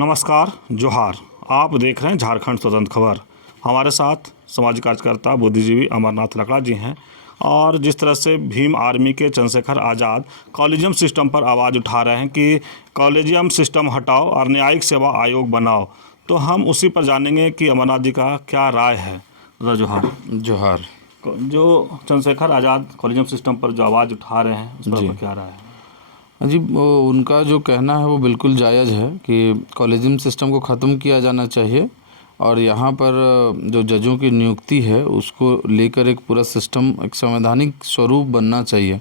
नमस्कार, जोहार। आप देख रहे हैं झारखंड स्वतंत्र खबर। हमारे साथ समाज कार्यकर्ता बुद्धिजीवी अमरनाथ लकड़ा जी हैं और जिस तरह से भीम आर्मी के चंद्रशेखर आज़ाद कॉलेजियम सिस्टम पर आवाज़ उठा रहे हैं कि कॉलेजियम सिस्टम हटाओ और न्यायिक सेवा आयोग बनाओ, तो हम उसी पर जानेंगे कि अमरनाथ जी का क्या राय है। जोहार। जोहार। जो चंद्रशेखर आज़ाद कॉलेजियम सिस्टम पर जो आवाज़ उठा रहे हैं उस पर आपका क्या राय है? जी, वो उनका जो कहना है वो बिल्कुल जायज़ है कि कॉलेजियम सिस्टम को ख़त्म किया जाना चाहिए और यहाँ पर जो जजों की नियुक्ति है उसको लेकर एक पूरा सिस्टम एक संवैधानिक स्वरूप बनना चाहिए।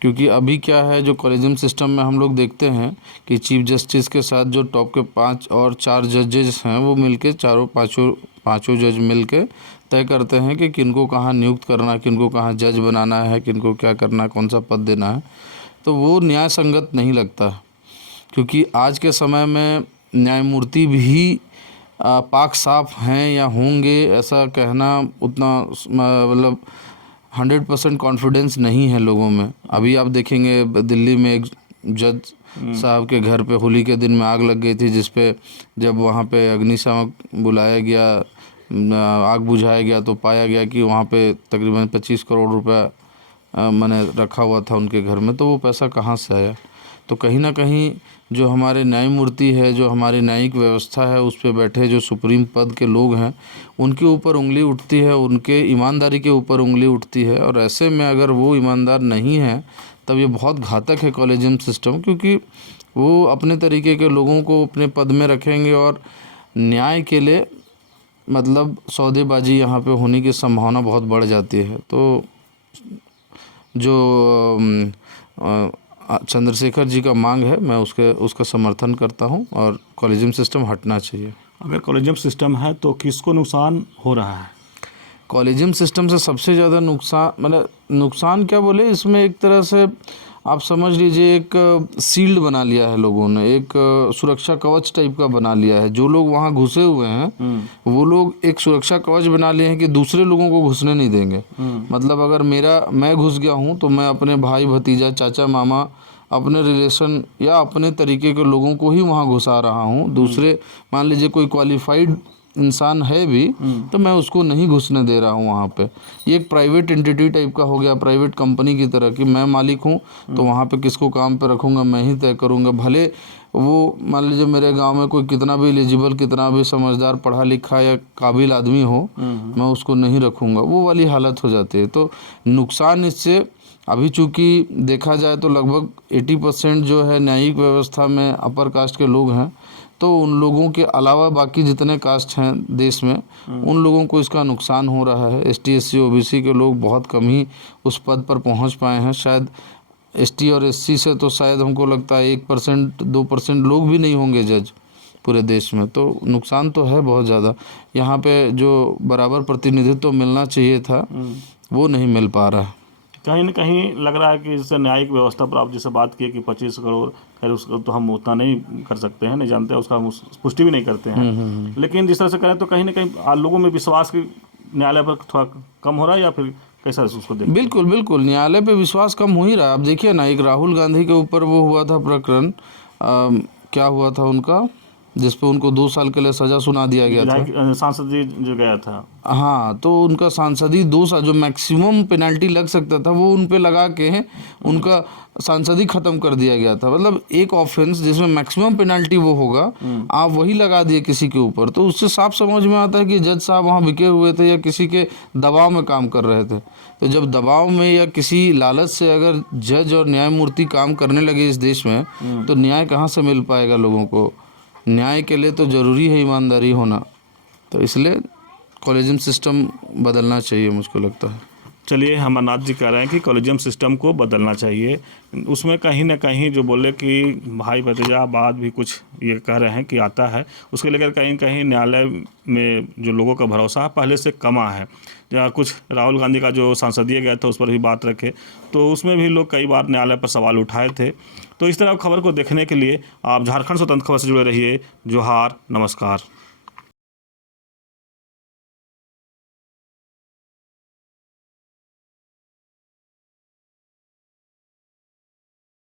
क्योंकि अभी क्या है, जो कॉलेजियम सिस्टम में हम लोग देखते हैं कि चीफ जस्टिस के साथ जो टॉप के 5 और 4 जजेस हैं वो मिलके पाँचों जज मिलके तय करते हैं कि किनको कहाँ नियुक्त करना है, किनको कहाँ जज बनाना है, किनको क्या करना है, कौन सा पद देना है। तो वो न्याय संगत नहीं लगता, क्योंकि आज के समय में न्यायमूर्ति भी पाक साफ हैं या होंगे ऐसा कहना उतना मतलब 100% कॉन्फिडेंस नहीं है लोगों में। अभी आप देखेंगे दिल्ली में एक जज साहब के घर पे होली के दिन में आग लग गई थी, जिस पे जब वहाँ पे अग्निशामक बुलाया गया, आग बुझाया गया, तो पाया गया कि वहाँ पे तकरीबन 25 करोड़ रुपया मैंने रखा हुआ था उनके घर में। तो वो पैसा कहाँ से आया? तो कहीं ना कहीं जो हमारे न्यायमूर्ति है, जो हमारी न्यायिक व्यवस्था है, उस पे बैठे जो सुप्रीम पद के लोग हैं, उनके ऊपर उंगली उठती है, उनके ईमानदारी के ऊपर उंगली उठती है। और ऐसे में अगर वो ईमानदार नहीं है तब ये बहुत घातक है कॉलेजियम सिस्टम, क्योंकि वो अपने तरीके के लोगों को अपने पद में रखेंगे और न्याय के लिए मतलब सौदेबाजी यहाँ पे होने की संभावना बहुत बढ़ जाती है। तो जो चंद्रशेखर जी का मांग है, मैं उसका समर्थन करता हूं और कॉलेजियम सिस्टम हटना चाहिए। अगर कॉलेजियम सिस्टम है तो किसको नुकसान हो रहा है? कॉलेजियम सिस्टम से सबसे ज़्यादा नुकसान, मतलब नुकसान क्या बोले, इसमें एक तरह से आप समझ लीजिए एक सील्ड बना लिया है लोगों ने, एक सुरक्षा कवच टाइप का बना लिया है। जो लोग वहाँ घुसे हुए हैं वो लोग एक सुरक्षा कवच बना लिए हैं कि दूसरे लोगों को घुसने नहीं देंगे। मतलब अगर मैं घुस गया हूँ तो मैं अपने भाई भतीजा चाचा मामा अपने रिलेशन या अपने तरीके के लोगों को ही वहाँ घुसा रहा हूँ। दूसरे मान लीजिए कोई क्वालिफाइड इंसान है भी तो मैं उसको नहीं घुसने दे रहा हूँ वहाँ पे। ये एक प्राइवेट एंटिटी टाइप का हो गया, प्राइवेट कंपनी की तरह, कि मैं मालिक हूँ तो वहाँ पे किसको काम पे रखूँगा मैं ही तय करूँगा। भले वो मान लीजिए मेरे गांव में कोई कितना भी एलिजिबल, कितना भी समझदार, पढ़ा लिखा या काबिल आदमी हो, मैं उसको नहीं रखूँगा, वो वाली हालत हो जाती है। तो नुकसान इससे अभी चूँकि देखा जाए तो लगभग 80% जो है न्यायिक व्यवस्था में अपर कास्ट के लोग हैं, तो उन लोगों के अलावा बाकी जितने कास्ट हैं देश में उन लोगों को इसका नुकसान हो रहा है। ST SC OBC के लोग बहुत कम ही उस पद पर पहुंच पाए हैं। शायद ST और SC से तो शायद हमको लगता है 1% 2% लोग भी नहीं होंगे जज पूरे देश में। तो नुकसान तो है बहुत ज़्यादा। यहाँ पे जो बराबर प्रतिनिधित्व मिलना चाहिए था वो नहीं मिल पा रहा है। कहीं न कहीं लग रहा है कि इससे न्यायिक व्यवस्था पर आप जैसे बात की कि 25 करोड़, खैर उसको तो हम उतना नहीं कर सकते हैं, नहीं जानते, उसका हम पुष्टि भी नहीं करते हैं। लेकिन जिस तरह से करें तो कहीं ना कहीं लोगों में विश्वास की न्यायालय पर थोड़ा कम हो रहा है, या फिर कैसा उसको देखते हैं? बिल्कुल बिल्कुल, न्यायालय पे विश्वास कम हो ही रहा है। आप देखिए ना, एक राहुल गांधी के ऊपर वो हुआ था प्रकरण, क्या हुआ था उनका, जिस पे उनको 2 साल के लिए सजा सुना दिया गया था। सांसद जो गया था, हाँ, तो उनका सांसदी 2 साल जो मैक्सिमम पेनल्टी लग सकता था वो उन पे लगा के उनका सांसदी ख़त्म कर दिया गया था। मतलब एक ऑफेंस जिसमें मैक्सिमम पेनल्टी वो होगा, आप वही लगा दिए किसी के ऊपर। तो उससे साफ समझ में आता है कि जज साहब वहाँ बिके हुए थे या किसी के दबाव में काम कर रहे थे। तो जब दबाव में या किसी लालच से अगर जज और न्यायमूर्ति काम करने लगे इस देश में, तो न्याय कहाँ से मिल पाएगा लोगों को? न्याय के लिए तो ज़रूरी है ईमानदारी होना। तो इसलिए कॉलेजियम सिस्टम बदलना चाहिए, मुझको लगता है। चलिए, अमरनाथ जी कह रहे हैं कि कॉलेजियम सिस्टम को बदलना चाहिए। उसमें कहीं ना कहीं जो बोले कि भाई भतीजा बाद भी कुछ ये कह रहे हैं कि आता है, उसके लेकर कहीं कहीं न्यायालय में जो लोगों का भरोसा है पहले से कमा है। या कुछ राहुल गांधी का जो संसदीय गया था उस पर भी बात रखे, तो उसमें भी लोग कई बार न्यायालय पर सवाल उठाए थे। तो इस तरह खबर को देखने के लिए आप झारखंड स्वतंत्र खबर से जुड़े रहिए। जोहार, नमस्कार।